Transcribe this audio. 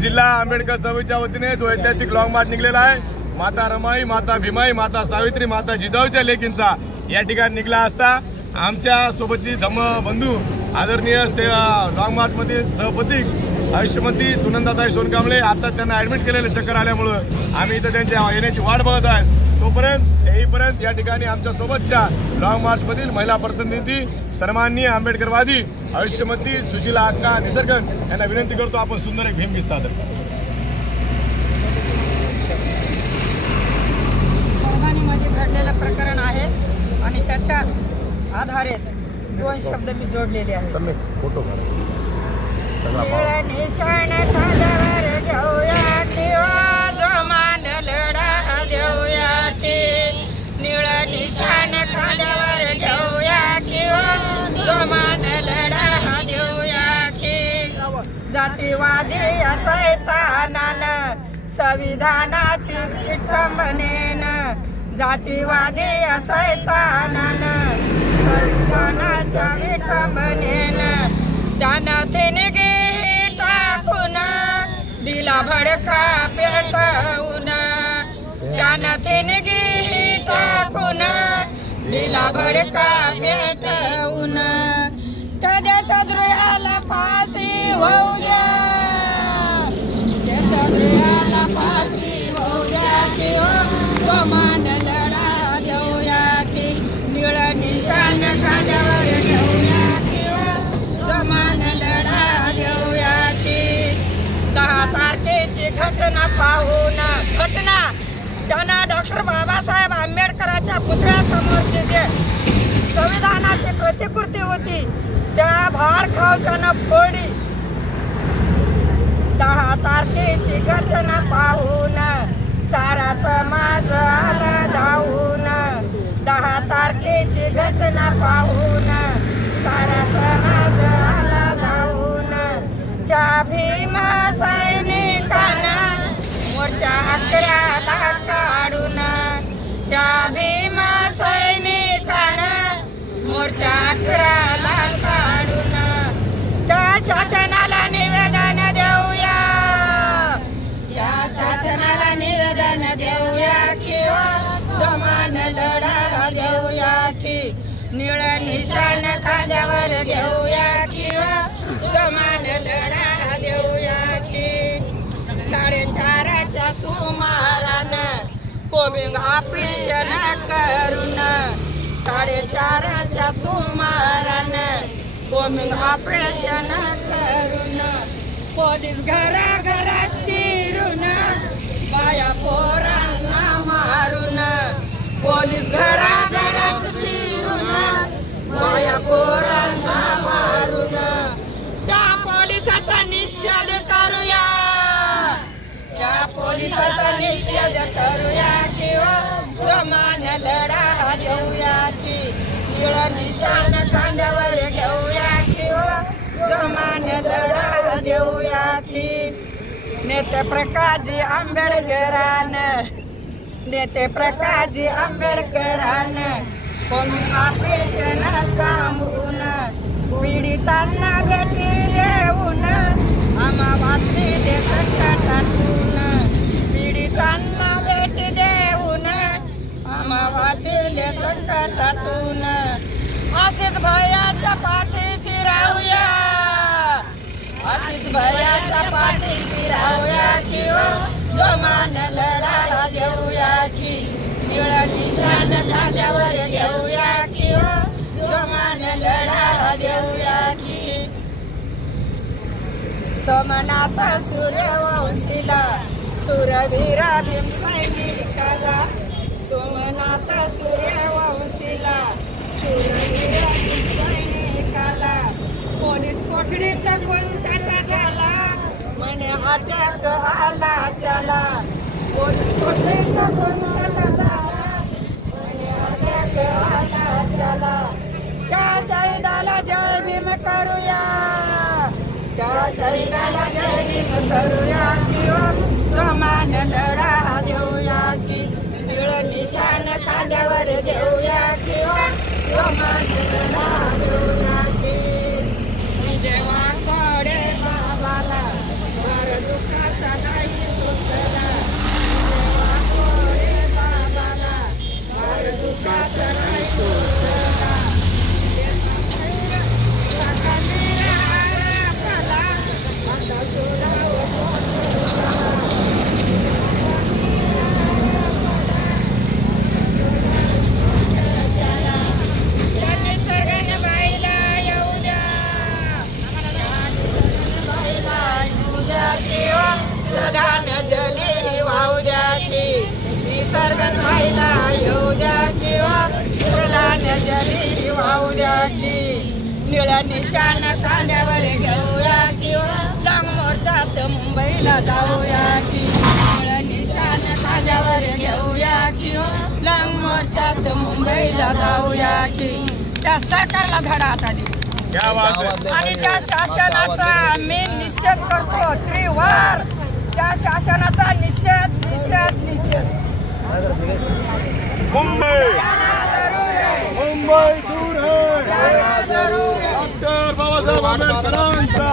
जिल्हा आंबेडकर चळवळीच्या वतीने जो ऐतिहासिक लॉंग मार्च निघलेला आहे, माता रमाई, माता भीमाई, माता सावित्री, माता जिजाऊच्या लेकींचा या ठिकाणी निघला असता आमच्या सोबतची धम्मबंधू आदरणीय लॉंग मार्च मध्ये सहपतिक आयुष्यमंत्री सुनंदाताई सोनकांबळे आता त्यांना ऍडमिट केलेले चक्कर आल्यामुळे आम्ही इथं त्यांच्या येण्याची वाट बघत आहे। तोपर्यंत येईपर्यंत या ठिकाणी आमच्या सोबतच्या लॉंग मार्च मधील महिला प्रतिनिधी सन्माननीय आंबेडकरवादी आयुष्यमंत्री सुशीला अक्का निसर्गन यांना विनंती करतो आपण सुंदर एक भीमगीत सादर करू। परभणीमध्ये घडलेलं प्रकरण आहे आणि त्याच्या आधारे दोन शब्द मी जोडलेले आहेत। निशाण खांद्यावर घेऊया किंवा जोमान लढा देऊया की, निळ निशाण खांद्यावर घेऊया किंवा जोमान लढा देऊया की, जातीवादी सैतानानं संविधानाची विटंबनेन, जातीवादी सैतानानं संविधानाच्या विटंबनेन त्यानं थिनगी टाकून दिला भडका पेटवून, त्यानं थिनगी टाकून दिला भडका पेटवून, त्या देशद्रोहाला फाशी होऊ द्या, देशद्रोहाला फाशी होऊ द्या की जोमान लढा देऊया की, निळ निशाण खांद्यावर घेऊया किंवा जोमान लढा देऊया की, 10 तारखेची घटना पाहून त्यांना डॉक्टर बाबासाहेब आंबेडकरांच्या पुतळ्यासमोरची जे संविधानाची प्रतिकृती होती त्या भाडखाव त्यानं फोडली। 10 तारखेची घटना पाहून सारा समाज आला धावून, 10 तारखेची घटना पाहून सारा समाज आला धावून, त्या भीम सैनिकांना मोर्चा 11ला काढून, त्या भीम सैनिकांना मोर्चा 11ला काढून, त्या शासनाला निवेदन देऊया, त्या शासनाला निवेदन देऊया किंवा जोमान लढा देऊया की, निळ निशाण खांद्यावर घेऊया किंवा जोमान लढा देऊया की, 4:30च्या सुमारानं कोबिंग ऑपरेशन करून, 4:30च्या सुमारानं कोबिंग ऑपरेशन करून, पोलीस घराघरात शिरून बाया पोरांना मारून, पोलीस घराघरात शिरून बाया पोरांना मारून, त्या पोलिसाचा निषेध करूया, त्या पोलिसाचा निषेध करूया किंवा जोमान लढा देऊया की, निळ निशाण खांद्यावर घेऊया किंवा जोमान लढा देऊया की, नेते प्रकाशजी आंबेडकरानं, नेते प्रकाशजी आंबेडकरानं कोणी ऑपरेशन थांबवून पीडितांना भेटी देऊन आम्हा वाचलेले संकटातून, पीडितांना भेटी देऊन आम्हा वाचले संकटातून, अशीच भयाच्या पाठीशी राहूया, अशीच भयाच्या पाठीशी राहूया किंवा जोमान लढा देऊया की, निळ निशाण खांद्यावर घेऊया किंवा जोमान लढा देऊया की, सोमनाथ सूर्यवंशीला सूरवीरा भीम सैनिकाला, सोमनाथ सूर्यवंशीला शूरवीरा भीम सैनिकाला, पोलीस कोठडीत कोणत्याचा झाला म्हणे अटॅक आला त्याला, पोलीस कोठडीत कोणत्याचा झाला म्हणे अटॅक आला त्याला, त्या शहीदाला जय भीम करूया, त्या शहीदाला जय भीम करूया किंवा जोमान लढा देऊया की, निळ निशाण खांद्यावर घेऊया किंवा जोमान लढा देऊया की, जेव्हा कडे बाबाला भर दुःखात सदान जली वाहू द्या की विसर्जन व्हायला येऊ द्या किंवा सदान जली वाहू द्या की निळ्या निशाण कांद्यावर घेऊया किंवा लांब मोर्चात मुंबईला जाऊया की निळ्या निशाण कांद्यावर घेऊया किंवा लांब मोर्चात मुंबईला जाऊया की त्या सरकारला धडा आता देऊ क्या बात है. आणि त्या शासनाचा आम्ही निषेध करतो त्रिवार त्या शासनाचा निषेध निषेध निषेध मुंबई जाना जरूर है मुंबई दूर है जाना जरूर है डॉक्टर बाबासाहेब आंबेडकरांचा